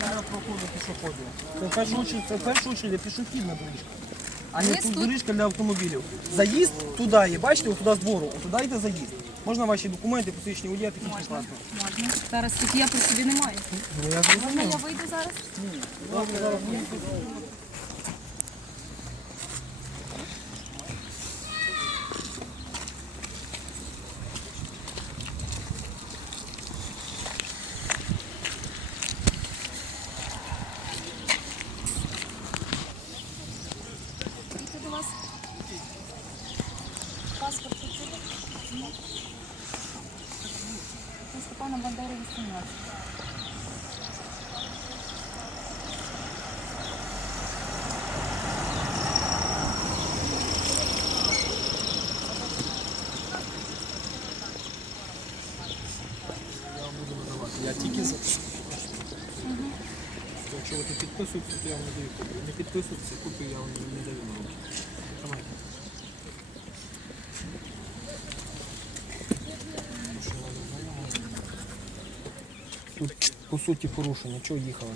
Я проходу пішоходів. Це в першу чергу, це в першу чергу пішохідна доріжка. А не Ми тут тут- доріжка для автомобілів. Заїзд туди є, бачите, туди з двору, туди йде заїзд. Можна ваші документи, посвідчення водія, технічний паспорт. Можна. Зараз тільки я при собі не маю. Ну я Можна я вийду зараз? Паспорт відсюди? На Степана Бандери 18. Я тільки за. Якщо ви тут підписуєтеся, то я вам не даю копію. Не підписуєтеся, копію я вам не даю на руки. тут по суті порушення. Ну, Чого їхали?